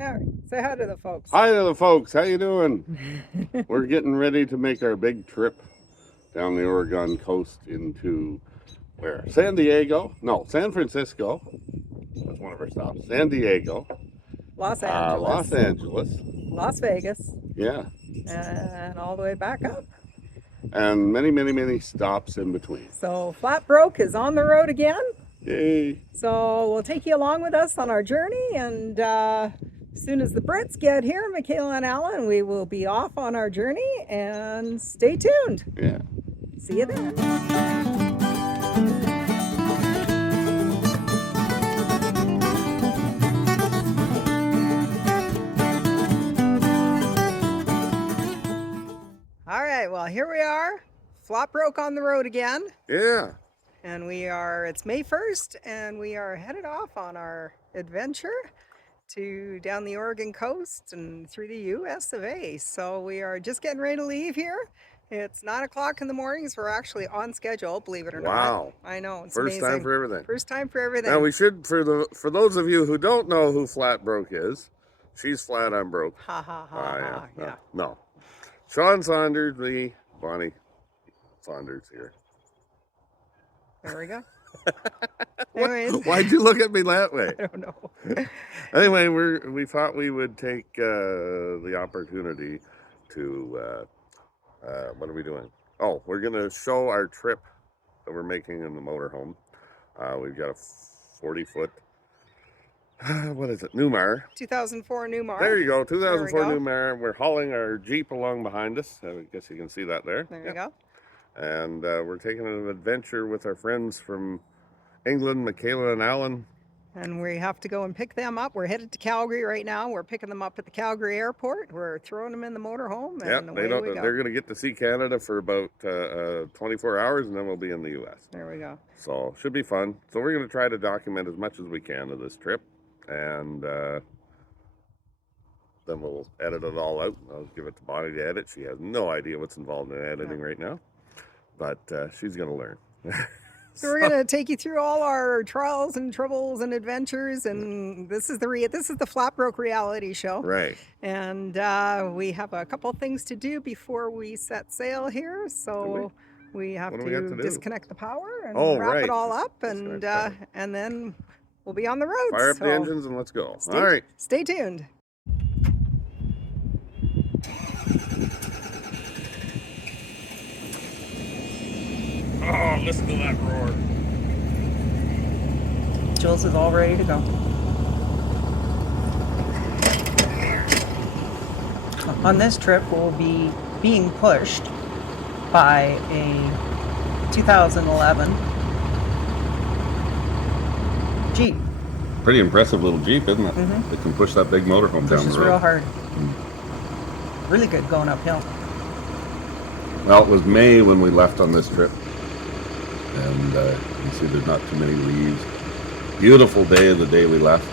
There, say hi to the folks. Hi to the folks. How you doing? We're getting ready to make our big trip down the Oregon coast into where? San Diego? No, San Francisco. That's one of our stops. San Diego. Los Angeles. Los Angeles. Las Vegas. Yeah. And all the way back up. And many, many, many stops in between. So Flat Broke is on the road again. Yay. So we'll take you along with us on our journey, and as soon as the Brits get here, Michaela and Alan, we will be off on our journey, and stay tuned. Yeah. See you there. All right, well, here we are, Flat Broke on the road again. Yeah. And it's May 1st, and we are headed off on our adventure down the Oregon coast and through the US of A. So we are just getting ready to leave here. It's 9 o'clock in the morning, so we're actually on schedule, believe it or not. Wow. I know, it's First amazing. time for everything. First time for everything. Now we should, for those of you who don't know who Flat Broke is, she's flat, I'm broke. Ha ha ha, yeah. No. Sean Saunders, me, Bonnie Saunders here. There we go. Anyways. Why'd you look at me that way? I don't know. Anyway, we thought we would take the opportunity to, what are we doing? Oh, we're going to show our trip that we're making in the motorhome. We've got a 40-foot, what is it, Newmar. 2004 Newmar. There you go, 2004 go. Newmar. We're hauling our Jeep along behind us. I guess you can see that there. There you go. And we're taking an adventure with our friends from England, Michaela and Alan. And we have to go and pick them up. We're headed to Calgary right now. We're picking them up at the Calgary airport. We're throwing them in the motorhome, and away we go. They're going to get to see Canada for about 24 hours, and then we'll be in the U.S. There we go. So should be fun. So we're going to try to document as much as we can of this trip, and then we'll edit it all out. I'll give it to Bonnie to edit. She has no idea what's involved in editing right now, but she's going to learn. So we're going to take you through all our trials and troubles and adventures, and this is the Flat Broke reality show. Right. And we have a couple things to do before we set sail here. So we have to disconnect the power and wrap it all up, and then we'll be on the road. Fire up the engines and let's go. All right. Stay tuned. Oh, listen to that roar. Jules is all ready to go. On this trip, we'll be being pushed by a 2011 Jeep. Pretty impressive little Jeep, isn't it? Mm-hmm. It can push that big motorhome down the road. Pushes real hard. Really good going uphill. Well, it was May when we left on this trip. And you see there's not too many leaves. Beautiful day the day we left.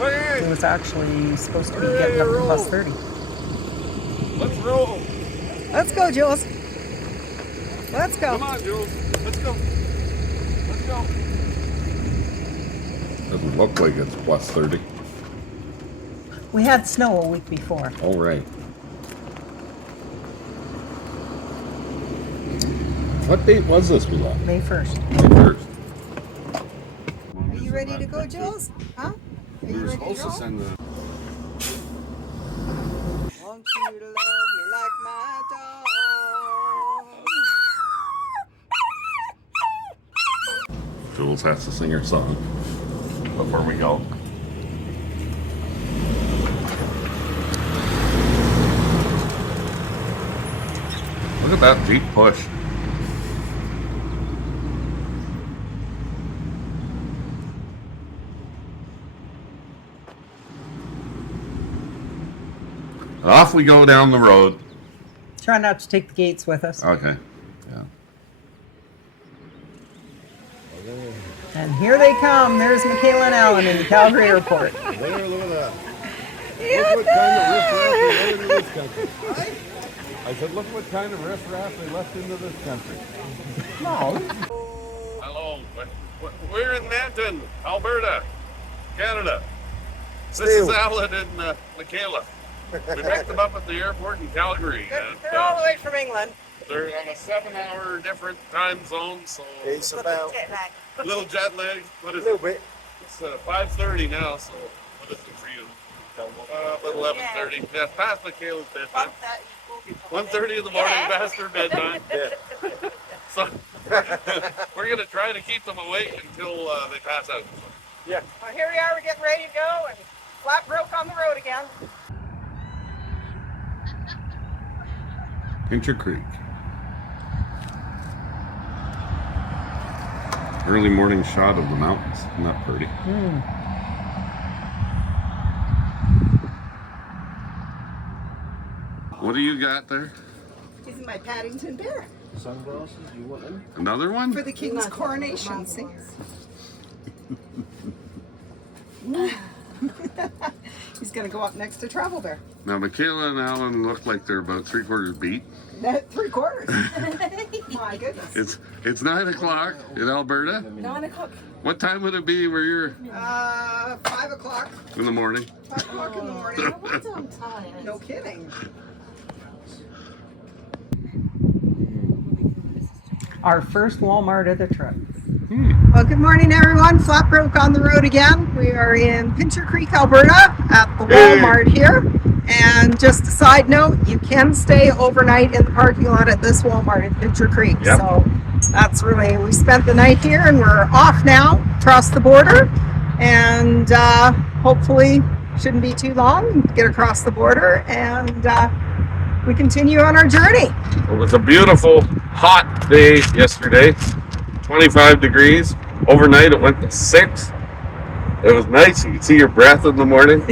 It was actually supposed to be getting up to plus 30. Let's roll. Let's go, Jules. Let's go. Come on, Jules. Let's go. Let's go. Doesn't look like it's plus 30. We had snow a week before. All right. What date was this we left? May 1st. May 1st. Are you ready to go, Jules? Huh? Are you ready to go? Send the... Want you to love me like my dog. Jules has to sing her song before we go. Look at that Jeep push. Off we go down the road. Try not to take the gates with us. Okay. Yeah. And here they come. There's Michaela and Alan in the Calgary airport. There, look at that. Look what kind of riffraff they let into this country. I said, look what kind of riffraff they left into this country. No. Hello. We're in Manton, Alberta, Canada. This is Alan and Michaela. We picked them up at the airport in Calgary. They're all the way from England. They're on a 7-hour different time zone, so It's about a little jet lag. What a is little it? bit. It's 5:30 now, so what is it for you? About 11:30. Yeah, past Michaela's bedtime. 1:30 in the morning, past her bedtime. So we're gonna try to keep them awake until they pass out. Yeah. Well, here we are. We're getting ready to go, and flat broke on the road again. Pincher Creek. Early morning shot of the mountains. Isn't that pretty? What do you got there? This is my Paddington bear Sunglasses, you want them? Another one? for the king's coronation. See? He's gonna go up next to Travel Bear. Now, Michaela and Alan look like they're about 3/4 beat. That 3/4. My goodness. It's 9 o'clock in Alberta. 9 o'clock. What time would it be where you're 5 o'clock. in the morning? 5 o'clock in the morning. No wonder I'm tired. No kidding. Our first Walmart of the trip. Well, good morning, everyone. Flat broke on the road again. We are in Pincher Creek, Alberta, at the Walmart here. And just a side note, you can stay overnight in the parking lot at this Walmart in Pincher Creek. Yep. So that's really, we spent the night here and we're off now, across the border. And hopefully, shouldn't be too long, get across the border and we continue on our journey. It was a beautiful, hot day yesterday. 25 degrees. Overnight it went to 6. It was nice. You could see your breath in the morning.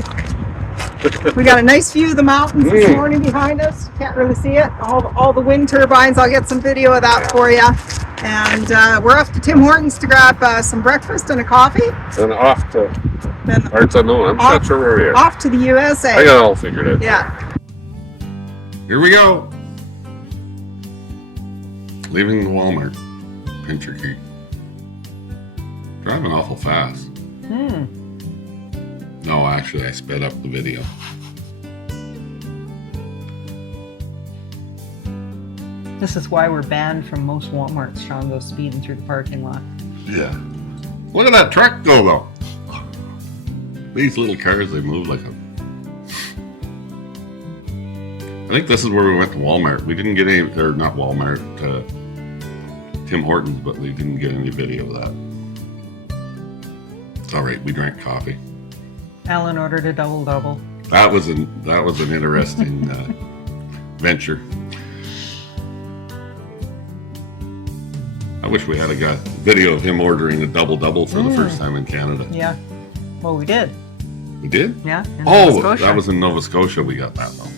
We got a nice view of the mountains this morning behind us. Can't really see it. All the wind turbines. I'll get some video of that for you. And we're off to Tim Hortons to grab some breakfast and a coffee. And off to Then parts unknown. I'm not sure where we are. off to the USA. I got it all figured out. Yeah. Here we go. Leaving the Walmart, Pincher Creek. Driving awful fast. No, actually, I sped up the video. This is why we're banned from most Walmarts. Sean goes speeding through the parking lot. Yeah. Look at that truck go, though. These little cars, they move like a... I think this is where we went to Walmart. We didn't get any, or not Walmart, Tim Hortons, but we didn't get any video of that. It's all right. We drank coffee. Alan ordered a double-double. That was an interesting venture. I wish we had a video of him ordering a double-double for the first time in Canada. Yeah. Well, we did. We did? Yeah. In Nova Oh, Scotia. that was in Nova Scotia. We got that though.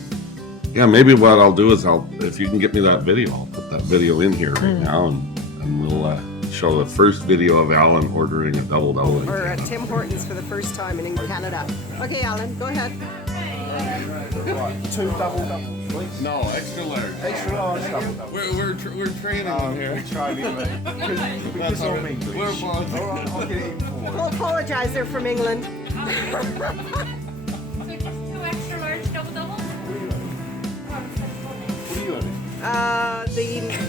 Yeah, maybe what I'll do is if you can get me that video, I'll put that video in here right now, and we'll show the first video of Alan ordering a double-double. We're at Tim Hortons for the first time in Canada. Okay, Alan, go ahead. 2 double-doubles, please. No, extra large. Extra large double-double. We're training them here. We're training me. Because I'm English. We're both. All right, I'll get it in for you. We'll apologize, they're from England. So just 2 extra large double doubles? What are you having?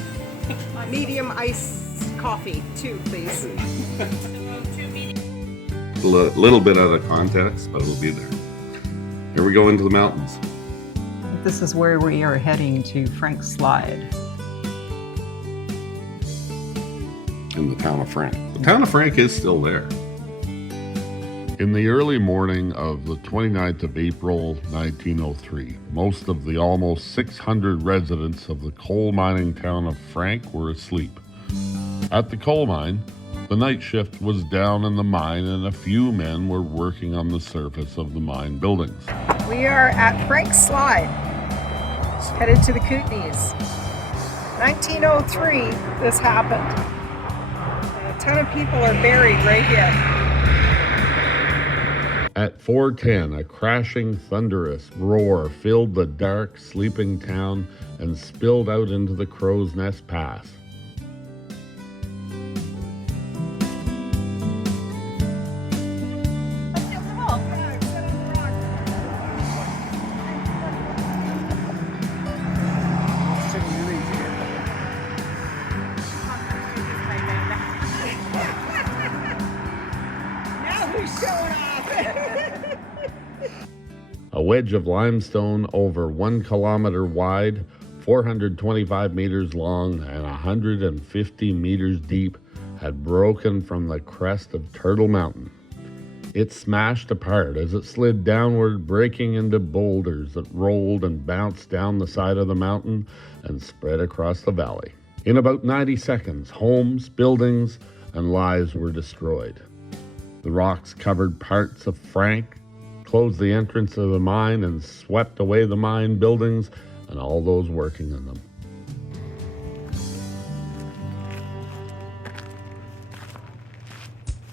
The medium iced coffee, 2, please. 2 medium. A little bit out of context, but it'll be there. Here we go into the mountains. This is where we are heading to Frank's Slide. In the town of Frank. The town of Frank is still there. In the early morning of the 29th of April, 1903, most of the almost 600 residents of the coal mining town of Frank were asleep. At the coal mine, the night shift was down in the mine and a few men were working on the surface of the mine buildings. We are at Frank's Slide, headed to the Kootenays. 1903, this happened. A ton of people are buried right here. At 4:10, a crashing, thunderous roar filled the dark, sleeping town and spilled out into the Crow's Nest Pass. A wedge of limestone over 1 kilometer wide, 425 meters long, and 150 meters deep had broken from the crest of Turtle Mountain. It smashed apart as it slid downward, breaking into boulders that rolled and bounced down the side of the mountain and spread across the valley. In about 90 seconds, homes, buildings, and lives were destroyed. The rocks covered parts of Frank, closed the entrance of the mine, and swept away the mine buildings and all those working in them.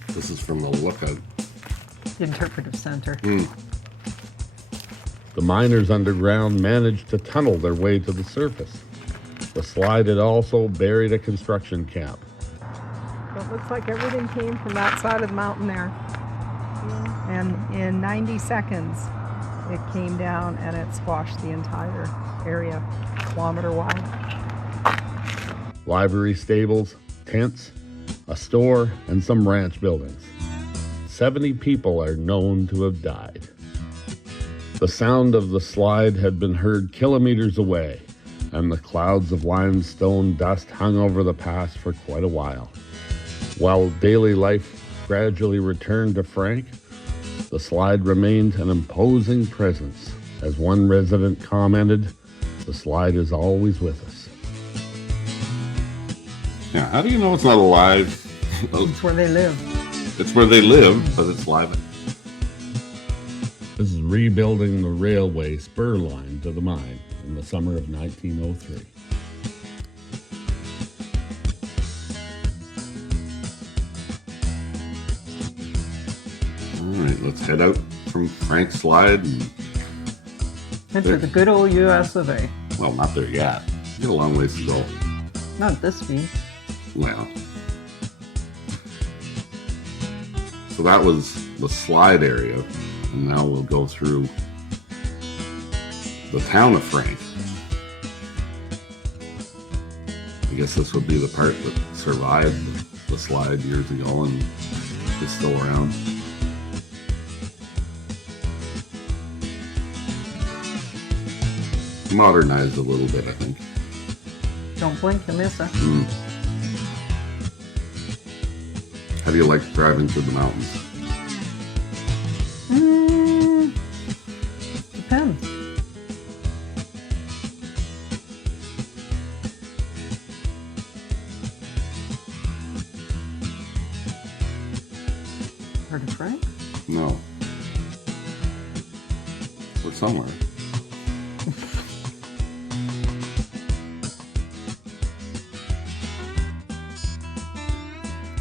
This is from the lookout. The interpretive center. The miners underground managed to tunnel their way to the surface. The slide had also buried a construction camp. So it looks like everything came from that side of the mountain there. And in 90 seconds, it came down and it squashed the entire area, kilometer wide. Livery stables, tents, a store, and some ranch buildings. 70 people are known to have died. The sound of the slide had been heard kilometers away, and the clouds of limestone dust hung over the pass for quite a while. While daily life gradually returned to Frank, the slide remained an imposing presence. As one resident commented, the slide is always with us. Yeah, how do you know it's not alive? It's where they live. It's where they live, but it's live. This is rebuilding the railway spur line to the mine in the summer of 1903. All right, let's head out from Frank's slide. Head for the good old US of A. Well, not there yet. We got a long ways to go. Not at this speed. Well, so that was the slide area, and now we'll go through the town of Frank. I guess this would be the part that survived the slide years ago and is still around. Modernized a little bit, I think. Don't blink, you'll miss it. How do you like driving through the mountains? Depends. Heard of Frank? No. Or somewhere.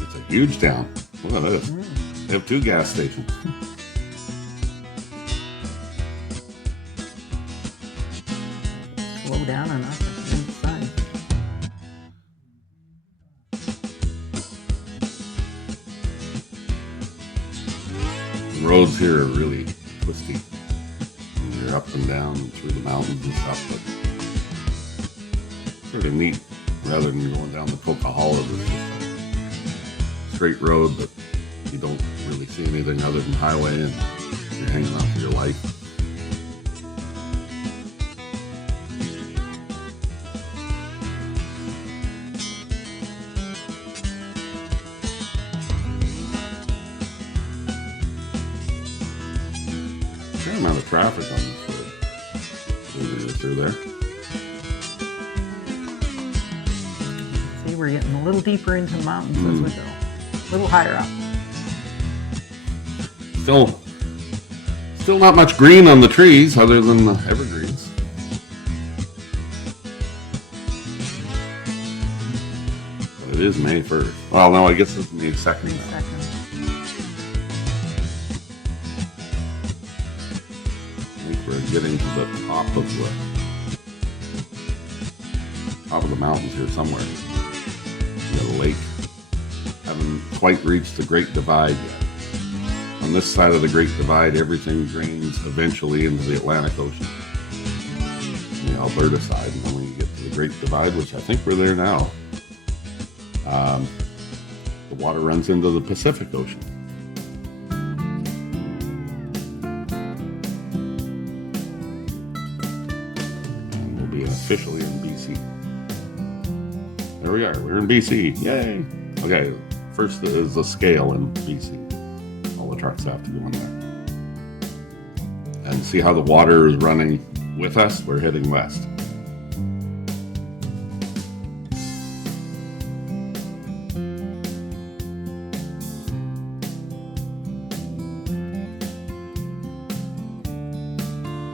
It's a huge town. Look at this. They have 2 gas stations. Slow down enough to see the sign. The roads here are really twisty. They're up and down and through the mountains and stuff, but sort of neat rather than going down the Pocahontas. It's just a straight road, but you don't really see anything other than highway, and you're hanging on for your life. Fair amount of traffic on this road. Through there. See, we're getting a little deeper into the mountains as we go. A little higher up. Still not much green on the trees other than the evergreens. But it is May 1st. Well, no, I guess it's May 2nd. May now. 2nd. I think we're getting to the top of the mountains here somewhere. We got a lake. Haven't quite reached the Great Divide yet. On this side of the Great Divide, everything drains eventually into the Atlantic Ocean. On the Alberta side, and then when you get to the Great Divide, which I think we're there now, the water runs into the Pacific Ocean. officially in BC. There we are. We're in BC. Yay! Okay, first is the scale in BC. All the trucks have to go in there. And see how the water is running with us? We're heading west.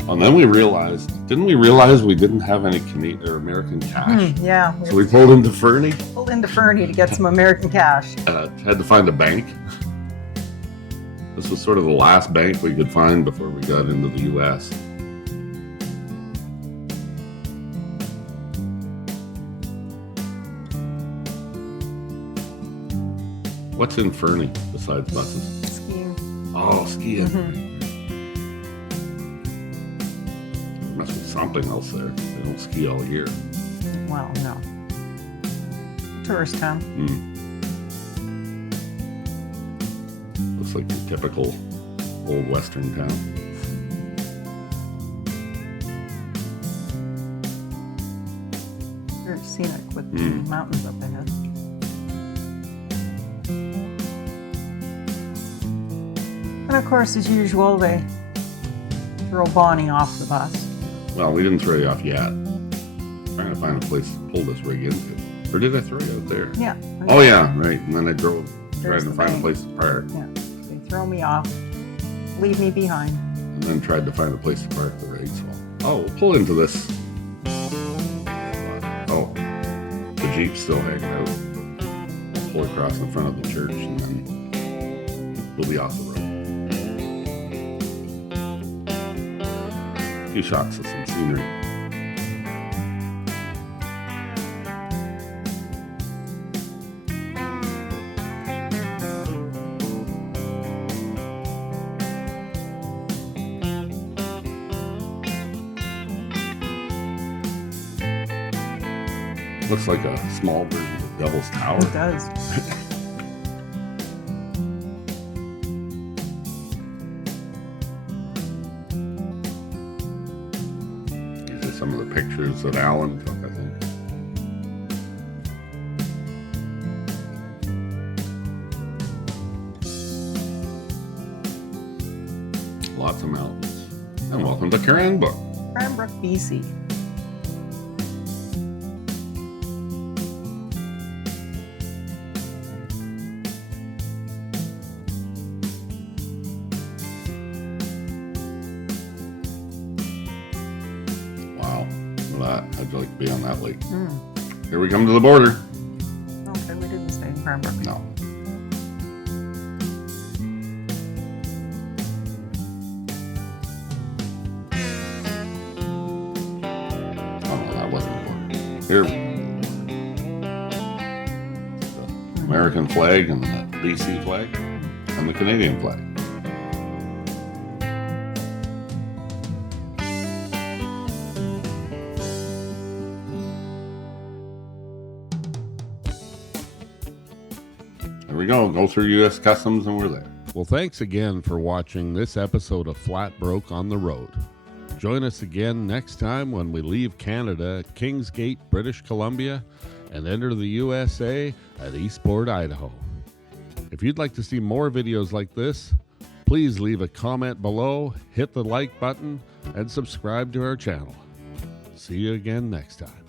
And then we realized, didn't we realize we didn't have any Canadian or American cash? Yeah. So we pulled into Fernie, pulled into Fernie to get some American cash. had to find a bank. This was sort of the last bank we could find before we got into the U.S. What's in Fernie besides buses? Skiing. Oh, skiing. Mhm. There must be something else there. They don't ski all year. Well, no. Tourist town. Looks like your typical old western town. Very scenic with the mountains up ahead. And of course, as usual, they throw Bonnie off the bus. Well, we didn't throw you off yet. Trying to find a place to pull this rig into. Or did I throw you out there? Yeah. Oh yeah, right. And then I drove There's trying to the find a bank. place to park. Yeah. They throw me off, leave me behind. And then tried to find a place to park the rig. So, oh, we'll pull into this. Oh, the Jeep's still hanging out. We'll pull across in front of the church and then we'll be off the road. A few shots of some scenery. Looks like a small version of Devil's Tower. It does. These are some of the pictures that Alan took, I think. Lots of mountains. And welcome to Cranbrook. Cranbrook, BC. Wow. Look at that. I'd like to be on that lake. Here we come to the border. Okay, we didn't stay in Cranbrook. No. Oh, no, that wasn't the border. Here. The American flag and the BC flag and the Canadian flag. There we go. Go through U.S. Customs and we're there. Well, thanks again for watching this episode of Flat Broke on the Road. Join us again next time when we leave Canada at Kingsgate, British Columbia, and enter the USA at Eastport, Idaho. If you'd like to see more videos like this, please leave a comment below, hit the like button, and subscribe to our channel. See you again next time.